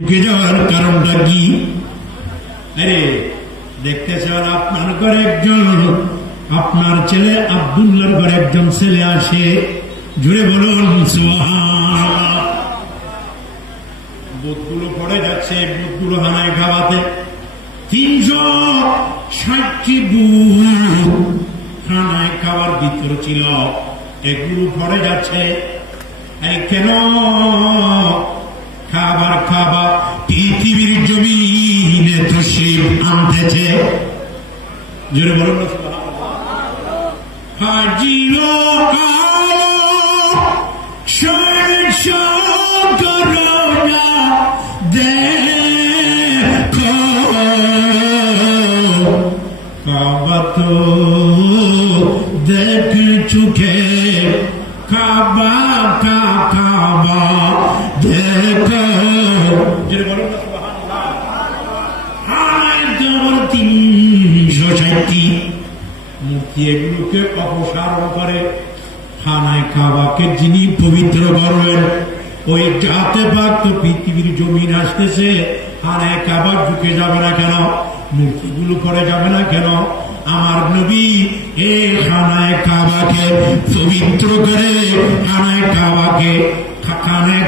ঢুকে যাওয়ার কারণটা কি? আরে দেখতেছেন আপনার ঘরে একজন, আপনার ছেলে আব্দুল্লাহর ঘরে একজন ছেলে আসে, জুড়ে বলুন সুবহানাল্লাহ। বুটগুলো পড়ে যাচ্ছে, বুটগুলো হানায় খাওয়াতে 360টি বুট খানায় খাওয়ার ভিতর ছিল, এগুলো পড়ে যাচ্ছে। কেন খাবার খাবার পৃথিবীর জমিনে তশরিফ আনতেছে? জোরে বলুন হাজিও করোনা দেখো কাবা তো দেখ চুকে কাবা কাবা দেখো। জোরে বলুন সুবহানাল্লাহ। 360টি মূর্তি এগুলোকে অপসারণ করে খানায় কাবাকে যিনি পবিত্র করবেন, ওই জাতে পাক তো পৃথিবীর জমিন আসতেছে, খানায় কাবা ঢুকে যাবে না কেন? মূর্তিগুলো করে যাবে না কেন? আমার নবী এই খানায় কাবাকে পবিত্র করে খানায়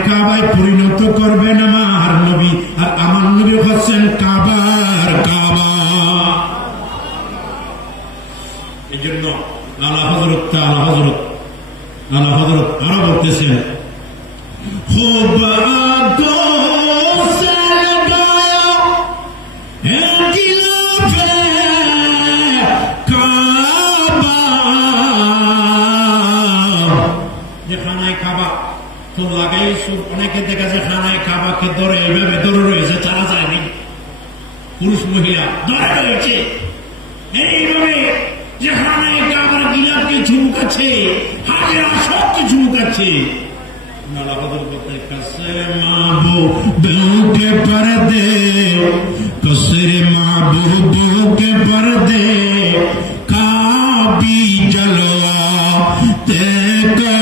কাবায় পরিণত করবেন আমার নবী। আর আমার নবী হচ্ছেন কাবার কাবা। এই জন্য আলা হযরত আরো বলতেছেন খানায় কাবা তো লাগাই অনেকে দেখা যায় খানায় কাবাকে ধরে এইভাবে ধরে রয়েছে, চালা যায়নি, পুরুষ মহিলা ধরে রয়েছে এইভাবে যে খানায় কাবার গিলাফকে ঝুমকাচ্ছে, হাজার সবকে ঝুমকাচ্ছে। নালা বদল করতে কসরে মাহবুবকে পরদে, কসরে মাহবুবকে পরদে কাবি জলওয়া দেখো।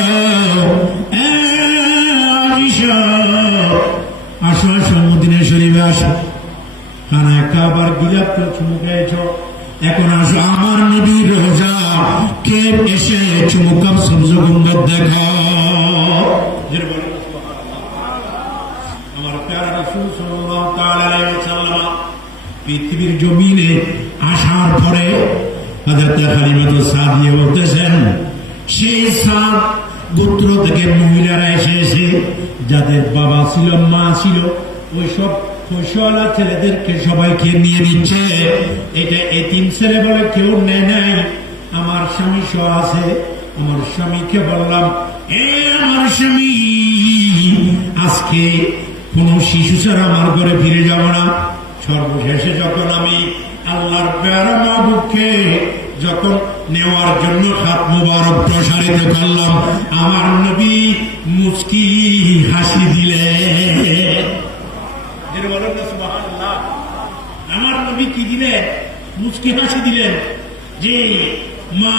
আসো আসো মদিনা শরীফে আসো, খানায় কাবার গিলাফকে ঝুমকাইছ, এখন আসো আমার নবীর রোজা কে এসে চুমুকাম সবজ গুম্বদ দেখো। আমার প্যারা রাসূল সাল্লাল্লাহু তাআলা আলাইহি ওয়াসাল্লাম পৃথিবীর জমিনে আসার পরে হযরত হালিমাতুস সাদিয়া বলতেছেন, সেই সাদ গোত্র থেকে মহিলারা এসে যাদের বাবা ছিল মা ছিল, ওই সব পয়সাওয়ালা ছেলেদেরকে সবাইকে নিয়ে নিচ্ছে। এটা এতিম ছেলে বলে কেউ নেয় নাই, আমার স্বামী সহ আছে। আমার স্বামীকে বললাম, আমার স্বামী আজকে কোন শিশু ছাড়া আমার ঘরে ফিরে যাব না। সর্বশেষে যখন আমি আল্লাহর প্যারা মাহবুবকে যখন নেওয়ার জন্য হাত মুবারক প্রসারিত করলাম, আমার নবী মুচকি হাসি দিলেন। আমার নবী কি দিলেন? মুচকি হাসি দিলেন। যে মা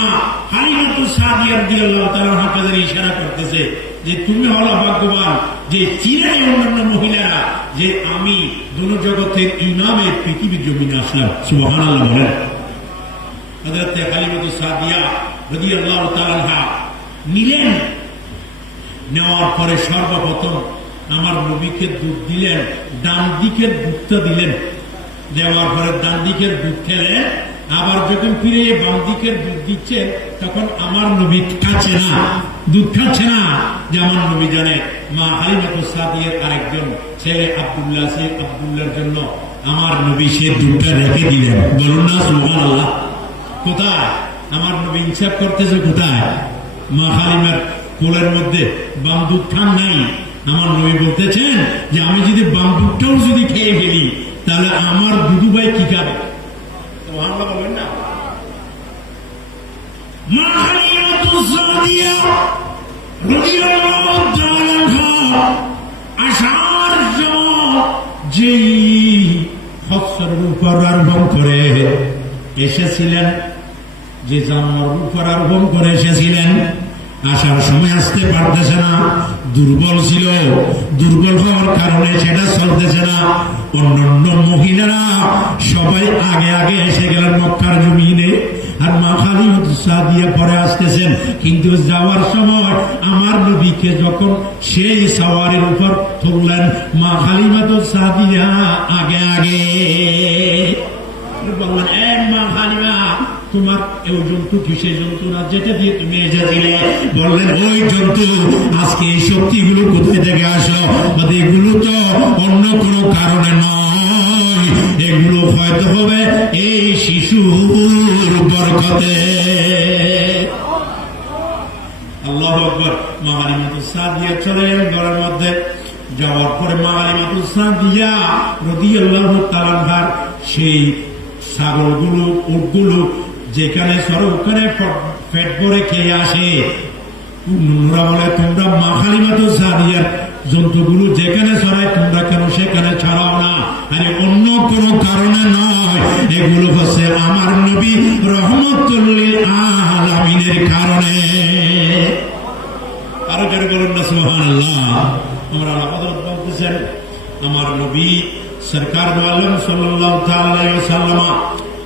হালিমাতুস সাদিয়া রাদিয়াল্লাহু তাআলা হাফেজের ইশারা করতেছে যে তুমি হলো ভাগ্যবান যে চিনে অন্যান্য মহিলারা যে আমি দুনো জগতের ইমামের পৃথিবীর জমিনে আসলাম। সুবহানাল্লাহ বলেন। হযরত হালিমাতুস সাদিয়া রাদিয়াল্লাহু তাআলা নিলেন, নেওয়ার পরে সর্বপ্রথম আমার নবীকে দুধ দিলেন, ডান দিকের দুধটা দিলেন, দেওয়ার পরে ডান দিকের দুধ খেলেন। আবার যখন ফিরে বাম দিকের দুধ দিচ্ছেন, তখন আমার নবী খাচ্ছে না, দুধ খাচ্ছে না। যে আমার নবী জানে মা হালিমাতুস সাদিয়ার আরেকজন ছেলে আব্দুল্লাহ আছে, আব্দুল্লাহর জন্য আমার নবী সে দুধটা রেখে দিলেন। বলুন না সুবহানাল্লাহ। কোথায় আমার নবী ইনসাফ করতেছে? কোথায়? মা হালিমার কোলের মধ্যে বাম দুধ খান নাই। আমার নবী বলতেছেন যে আমি যদি বাম দুধটাও যদি খেয়ে ফেলি, তাহলে আমার দুদু ভাই কি খাবে? বলবেন না। মা হালিমাতুস সাদিয়া রাদিয়াল্লাহু তাআলা আসার যেই হস্তের উপর আরোহণ করে এসেছিলেন, যে জামার উপর আরোহণ করে এসেছিলেন, আসার সময় আসতে পারতেছে না, দুর্বল ছিল, দুর্বল হওয়ার কারণে সেটা চলতেছে না। অন্যান্য মহিলারা সবাই আগে আগে এসে গেলেন মক্কার জমিনে, আর মা হালিমাতুস সাদিয়া পরে আসতেছেন। কিন্তু যাওয়ার সময় আমার নবীকে যখন সেই সাওয়ারের উপর তুললেন, মা হালিমাতুস সাদিয়া আগে আগে বললেন, এ মা হালিমা, তোমার ওই জন্তু কিসের জন্তু না যেটা দিয়ে তুমি এসেছিলে? বললেন, ওই জন্তু। আজকে এই শক্তিগুলো কোথায় থেকে আসলো? এগুলো তো অন্য কোনো কারণে নয়, এগুলো হয়তো হবে এই শিশুর বরকতে। আল্লাহু আকবার। মা হালিমাতুস সাদিয়া চলে গেলেন ঘরের মধ্যে। যাওয়ার পরে মা হালিমাতুস সাদিয়া রাদিয়াল্লাহু তাআলা আনহার সেই ছাগলগুলো, উটগুলো যেখানে সর ওখানে পেট ভরে খেয়ে আসে। ওরা বলে, তোমরা মা হালিমাতুস সাদিয়ার জন্তুগুলো যেখানে ছড়ায় তোমরা কেন সেখানে ছাড়াও না? আরে অন্য কোন কারণে নয়, এগুলো হচ্ছে আমার নবী রহমতুল লিল আলামিনের কারণে। আরো কেন বলুন না সুবহানাল্লাহ। আমরা হযরত বলতেছেন, আমার নবী সরকার আলম সাল্লাল্লাহু তাআলা আলাইহি ওয়াসাল্লাম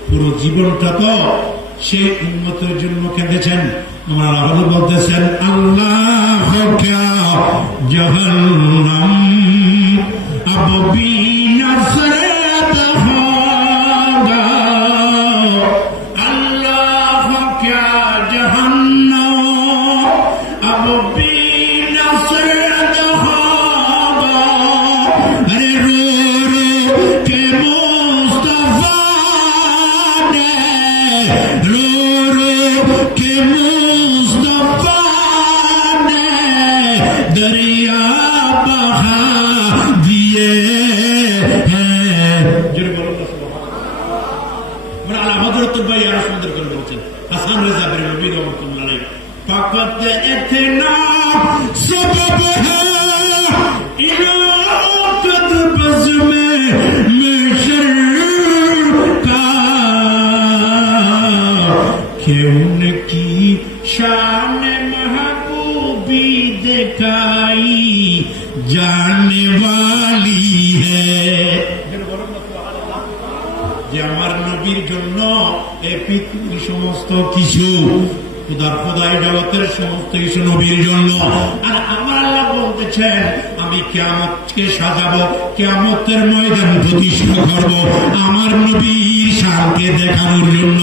পুরো জীবনটা তো সেই উম্মতের জন্য কেঁদেছেন। আমার হযরত বলতেছেন, আল্লাহ কা জাহান্নাম আব বিনাসরাত হাগা, আল্লাহ কা জাহান্নাম আব বিনাসরাত হাগা। আরে রো রো কে মুস্তাফা নে, রো রো কে মুস্তাফা নে দরিয়া বহা দিয়ে হ্যাঁ। জোরে বলুন না সুবহানাল্লাহ। মানে আলা হযরত ভাই আরো সুন্দর করে বলছেন, হাসান রেজা বের নবী রহমাতুল্লাহ আলাইহি, ফাকাত ইতনা সবব হ্যায় ইনাকত বজমে মিশর কা, कि उनकी शान महबूबी दिखाई जाने वाली है। যে আমার নবীর জন্য এই পৃথিবীর সমস্ত কিছু, খুদার খোদাই জগতের সমস্ত কিছু নবীর জন্য। আর আমার আল্লাহ বলতেছেন, আমি কিয়ামতকে সাজাবো, কিয়ামতের ময়দান প্রতিষ্ঠা করব আমার নবীর শানকে দেখানোর জন্য।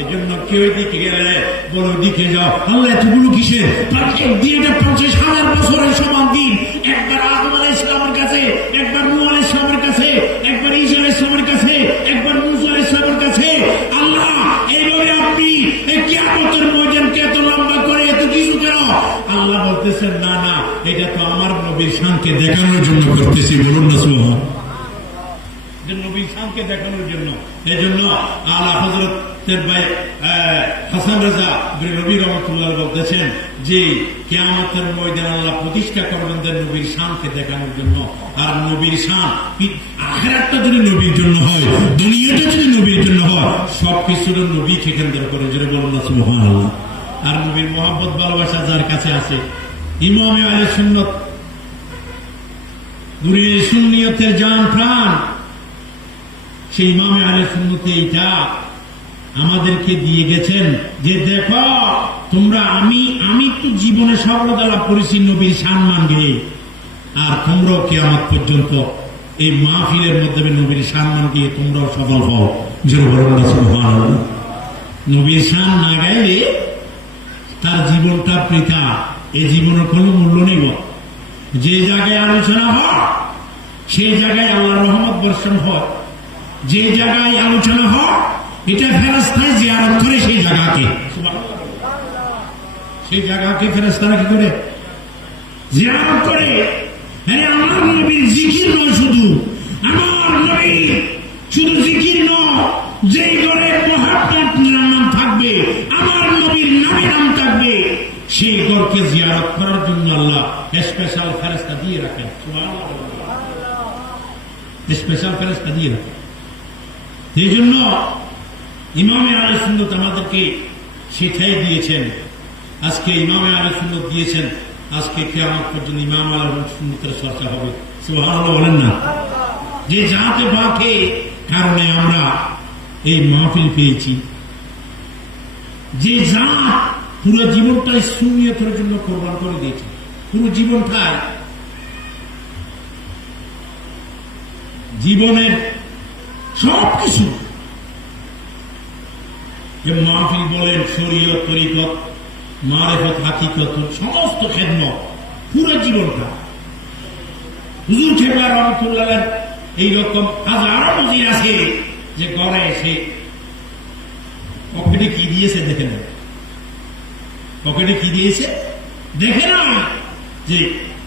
এজন্য কেউ দিকে গেলে বড় দিকে যাও, আল্লাহ এতগুলো কিসের? একদিন এটা 50,000 বছরের সমান দিন। একবার আদম আলাইহিস সালামের কাছে, একবার নূহ আলাইহিস সালামের কাছে, একবার ঈসা আলাইহিস সালামের কাছে, একবার মূসা আলাইহিস সালামের কাছে। আল্লাহ এইভাবে আপনি এই কিয়ামতের ময়দানকে এত লম্বা করে এত কিছু কেন? আল্লাহ বলতেছেন, না না, এটা তো আমার নবীর শানকে দেখানোর জন্য করতেছি। বলুন না সুবহান। নবীর শানকে দেখানোর জন্য। এই জন্য আল্লাহ হযরত ভাই হাসান রাজা নবী রহমতুল্লাহ বলতেছেন যে কিয়ামতের ময়দান আল্লাহ প্রতিষ্ঠা করবেন নবীর শানকে দেখানোর জন্য। আর নবীর শান, আখিরাতটা যদি নবীর জন্য হয়, দুনিয়াটা যদি নবীর জন্য হয়, সবকিছুর নবীকে কেন্দ্র করে। জোরে বলুন না সুবহানাল্লাহ। আর নবীর মহব্বত ভালোবাসা যার কাছে আছে, ইমামে আহলে সুন্নাত, দুনিয়ার সুন্নিয়তের জান প্রাণ, সেই ইমামে আহলে সুন্নতে এইটা আমাদেরকে দিয়ে গেছেন যে দেখো তোমরা, আমি তো জীবনে সফলতা লাভ করেছি নবীর সম্মান গেয়ে, আর তোমরাও কিয়ামত পর্যন্ত এই মাহফিলের মাধ্যমে নবীর সম্মান গিয়ে তোমরাও সফল হও। জোরে বলুন না সুবহানাল্লাহ। নবীর শান না গাইলে তার জীবনটা বৃথা, এই জীবনের কোনো মূল্য নেই। যে জায়গায় আলোচনা হয় সেই জায়গায় আল্লাহর রহমত বর্ষণ হয়, যে জায়গায় আলোচনা হয় এটা ফেরেশতায় জিয়ারত করে সেই জায়গাকে, সেই জায়গাকে ফেরেশতারা কি করে জিয়ারত করে। আমার নবীর জিকির নয় শুধু, আমার নবী শুধু জিকির নয়, যেই ঘরে মুহাম্মদ নাম থাকবে, আমার নবীর নামে নাম থাকবে, সেই ঘরকে জিয়ারত করার জন্য আল্লাহ স্পেশাল ফেরেশতা দিয়ে রাখেন। স্পেশাল ফেরেশতা দিয়ে রাখেন। এই জন্য ইমামে আহলে সুন্নাত আমাদেরকে শিখাই দিয়েছেন আজকে ইমামে আহলে সুন্নাত দিয়েছেন, আজকে কিয়ামত পর্যন্ত ইমাম আহলে সুন্নাতের চর্চা হবে। সুবহানাল্লাহ বলেন না? যে জাতে পাকে কারণে আমরা এই মাহফিল পেয়েছি, যে জাত পুরো জীবনটাই সুন্নিয়তের জন্য কোরবান করে দিয়েছে, পুরো জীবনটাই, জীবনের সবকিছু, মাহফিল বলেন, শরীয়ত, তরিকত, মারেফত, হাকিকত, সমস্ত খেদমত, পুরো জীবনটা। হুজুর কেবলা রহমতুল্লাহ এইরকম হাজারো নজির আছে যে ঘরে এসে পকেটে কি দিয়েছে দেখে না, পকেটে কি দিয়েছে দেখে না, যে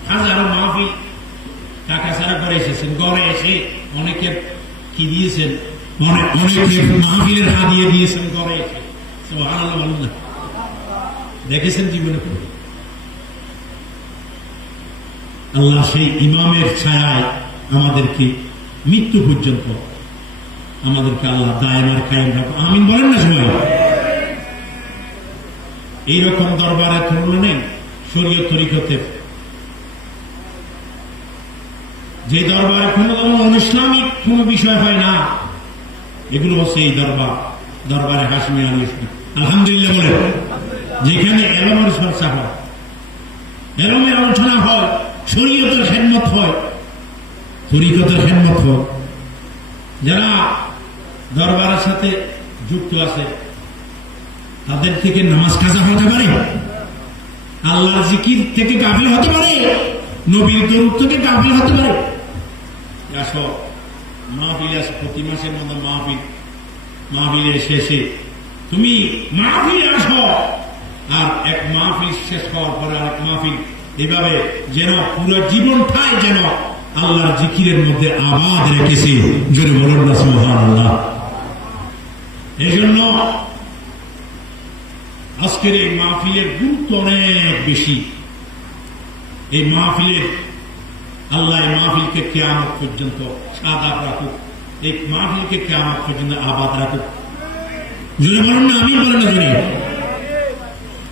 হাজারো মাহফিল টাকা ছাড়া করে এসেছেন, ঘরে এসে অনেকে কি দিয়েছেন, অনেকে মাহফিলের হাদিয়া দিয়েছেন ঘরে এসে। সুবহানাল্লাহ বলুন না? দেখেছেন জীবনে? আল্লাহ সেই ইমামের ছায়ায় আমাদেরকে মৃত্যু পর্যন্ত আমাদেরকে আল্লাহ দায়মার কায়েম রাখো, আমিন বলেন না সবাই? এইরকম দরবারে তুলনা নেই শরীয়ত তরিকতের, যে দরবারে কোন অনিসলামিক কোন বিষয় হয় না, এগুলো হচ্ছে এই দরবারে হাশমি আলী। আলহামদুলিল্লাহ বলে, যেখানে এলমের চর্চা হয়, এলমের আলোচনা হয়, শরীয়তের খেদমত হয়, তরিকতের খেদমত হয়, যারা দরবারের সাথে যুক্ত আছে তাদের থেকে নামাজ কাজা হতে পারে, আল্লাহর জিকির থেকে গাফিল হতে পারে, নবীর দরুদ থেকে গাফিল হতে পারে। আসো মাহফিল আছে, প্রতি মাসের মধ্যে মাহফিলের শেষে তুমি মাহফিল আসো, আর এক মাহফিল শেষ হওয়ার পরে আরেক মাহফিল, এভাবে যেন পুরো জীবনটাই যেন আল্লাহর জিকিরের মধ্যে আবাদ রেখেছে। জোরে বলুন না সুবহানাল্লাহ। এই জন্য আজকের এই মাহফিলের গুরুত্ব অনেক বেশি। এই মাহফিলের আল্লাহ এই মাহফিলকে কিয়ামত পর্যন্ত সাদাত রাখুক, এই মাহফিলকে কিয়ামত পর্যন্ত আবাদ রাখুক। জোরে বলুন না, আমিন বলেন না জোরে?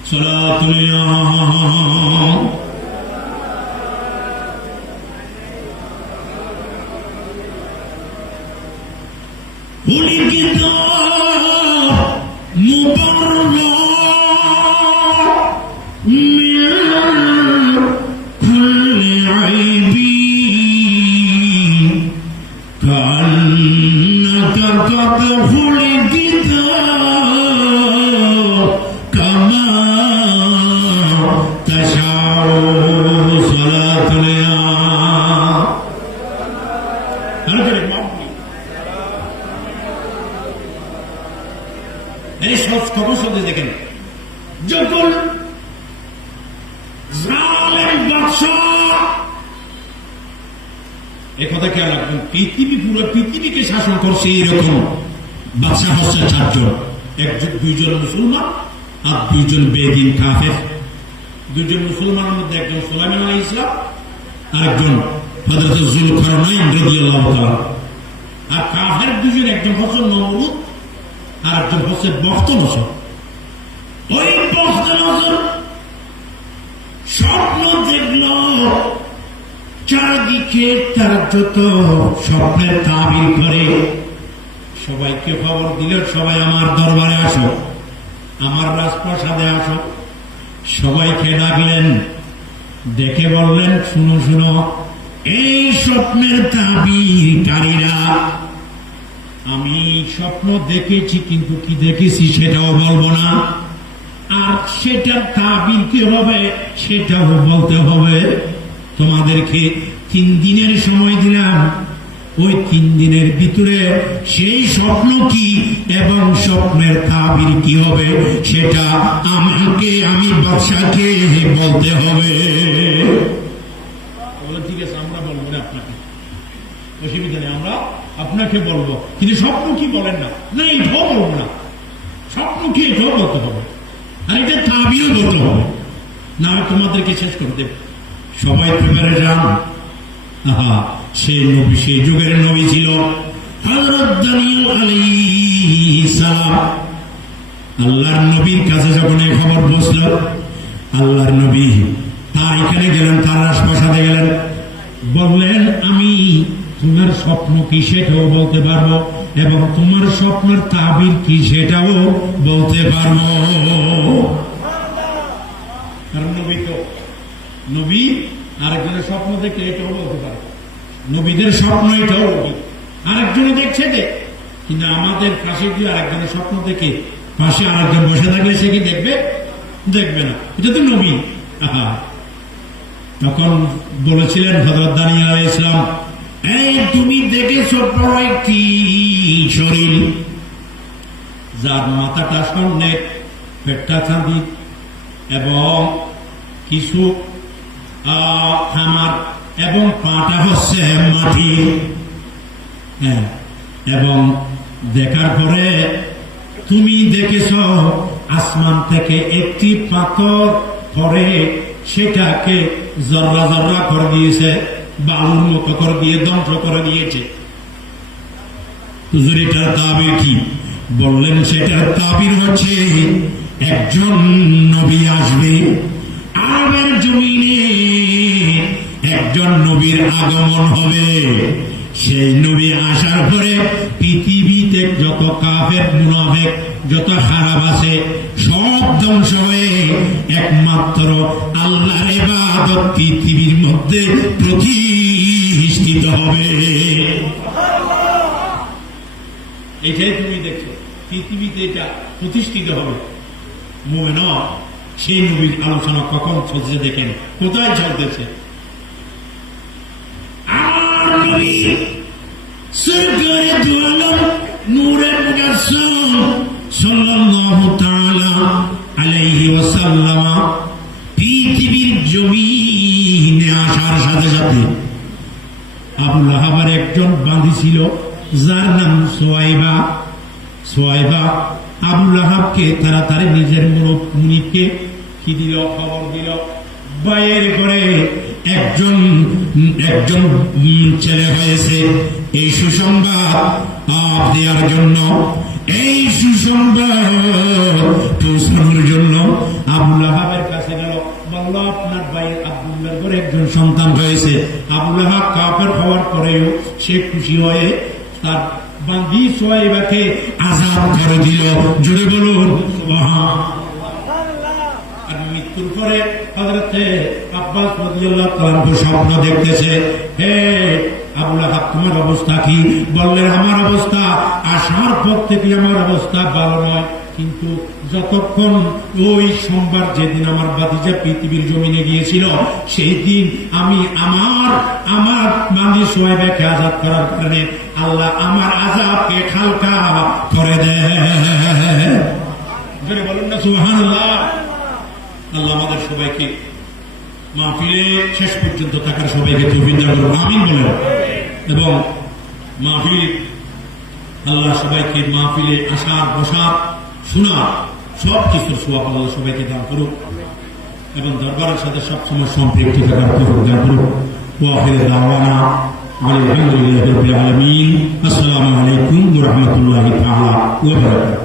সালাতুল্লাহ দেখেন, যখন একথা খেয়াল রাখবেন, পুরো পৃথিবীকে শাসন করছে এইরকম বাদশাহ হচ্ছে চারজন, দুইজন মুসলমান আর দুইজন বেদিন কাফের। দুইজন মুসলমানের মধ্যে একজন সুলাইমান আলাইহিস সালাম আর একজন হযরত যুলকারনাইন রাদিয়াল্লাহু তাআলা। আর কাফের দুজন, একজন হচ্ছে নমরুদ আর একজন হচ্ছে বখতনসর। ওই বখতনসর স্বপ্ন দেখল, চারদিকে তার যত স্বপ্নের তাবির করে সবাইকে খবর দিল, সবাই আমার দরবারে আসো, আমার রাজপ্রাসাদে আসো। সবাইকে ডাকলেন, ডেকে বললেন, শুনো শুনো, এই স্বপ্নের তাবিরকারীরা, আমি স্বপ্ন দেখেছি, কিন্তু কি দেখেছি সেটাও বলবো না, আর সেটার তাবির কি হবে সেটাও বলতে হবে। তোমাদেরকে 3 দিনের সময় দিলাম, ওই 3 দিনের ভিতরে সেই স্বপ্ন কি এবং স্বপ্নের তাবির কি হবে সেটা আমি বাদশাকে বলতে হবে। ঠিক আছে, আমরা বলবো না আপনাকে, অসুবিধা নেই, আমরা আপনাকে বলবো, কিন্তু স্বপ্ন কি বলেন না, না এটাও বলবো না, স্বপ্ন কি এটাও বলতে হবে, আর এটা তাবিরও বলতে হবে, না তোমাদেরকে শেষ করে দেব। সবাই প্রেমারে যান। সেই নবী, সেই যুগের নবী ছিল হযরত দানিয়েল আলাইহিস সালাম। আল্লাহর নবীর কাছে যখন এই খবর পৌঁছল, আল্লাহর নবী তার এখানে গেলেন, তার রাজপ্রাসাদে গেলেন, বললেন আমি তোমার স্বপ্ন কি সেটাও বলতে পারবো এবং তোমার স্বপ্নের তাবির কি সেটাও বলতে পারবো। কারণ নবী আরেকজনের স্বপ্ন দেখে এটাও বলতে পারে, নবীদের স্বপ্ন এটাও নবী আরেকজনে দেখছে যে, কিন্তু আমাদের পাশে গিয়ে আরেকজনের স্বপ্ন দেখে পাশে আরেকজন বসে থাকলে সে কি দেখবে? দেখবে না, এটা তো নবী। তখন বলেছিলেন হযরত দানিয়েল আলাইহিস সালাম, এই তুমি দেখেছো বড় একটি শরীর, যার মাথাটা স্বর্ণের, পেটটা চাঁদি এবং কিছু খামার এবং পাটা হচ্ছে মাটি। হ্যাঁ, এবং দেখার পরে তুমি দেখেছ আসমান থেকে একটি পাথর পরে সেটাকে জর্রা জর্রা করে দিয়েছে, বালুর মতো করে দিয়ে ধ্বংস করে দিয়েছে। হুজুর এটার তাবির কি? বললেন সেটার তাবির হচ্ছে একজন নবী আসবে, আরবের জমিনে একজন নবীর আগমন হবে। সেই নবী আসার পরে পৃথিবীতে যত কাফের মুনাফিক যত খারাপ আছে সব ধ্বংস হয়ে একমাত্র আল্লাহর ইবাদত পৃথিবীর মধ্যে প্রতিষ্ঠিত হবে। এটাই তুমি দেখছো, পৃথিবীতে এটা প্রতিষ্ঠিত হবে। মুমিন সেই নবীর আলোচনা কখন চলছে দেখেন, কোথায় চলতেছে। সরকারে দু আলম নূরে মুজাসসাম সাল্লাল্লাহু তাআলা আলাইহি ওয়াসাল্লাম পৃথিবীর জমিনে আসার সাথে সাথে আবু লাহাবের একজন বাঁধি ছিল যার নাম সোয়াইবা আবু লাহাবকে তাড়াতাড়ি নিজের মুনিকে কি দিল, খবর দিল, বাইরে করে একজন ছেলে হয়েছে। এই সুসংবাদ দেওয়ার জন্য, এই সুসংবাদ পৌঁছানোর জন্য আবু লাহাবের কাছে গেল, বলল আপনার ভাই আব্দুল্লাহর ঘরে একজন সন্তান হয়েছে। আবু লাহাব কাফের হওয়ার পরেও সে খুশি হয়ে তার বাঁধি সোয়াইবাকে আযাব করে দিল। জোরে বলুন সুবহানাল্লাহ। আর মৃত্যুর পরে হযরতে আব্বাস রাদিয়াল্লাহু তাআলা স্বপ্ন দেখতেছে, হে আবু লাহাব তোমার অবস্থা কি? বললেন আমার অবস্থা আসার পর থেকে আমার অবস্থা ভালো নয়, কিন্তু যতক্ষণ ওই সোমবার যেদিন আমার ভাতিজা পৃথিবীর জমিনে গিয়েছিল সেই দিন আমি আমার বাঁধি সোয়াইবাকে আযাব করার কারণে আল্লাহ আমার আযাবকে হালকা করে দেয়। জোরে বলুন না সুবহানাল্লাহ। আল্লাহ আমাদের সবাইকে মাহফিলে শেষ পর্যন্ত থাকার সবাইকে তৌফিক দান করুন, আমিন বলেন। এবং মাহফিল আল্লাহ সবাইকে মাহফিলে আসার বসার শোনার সব কিছুর সওয়াব আল্লাহ সবাইকে দান করুক এবং দরবারের সাথে সবসময় সম্পৃক্ত থাকার তৌফিক দান করুক। ওয়া আখিরু দাওয়ানা আলহামদুলিল্লাহি রাব্বিল আলামিন। আসসালামু আলাইকুম ওয়া রাহমাতুল্লাহি তাআলা ওয়া বারাকাতুহু।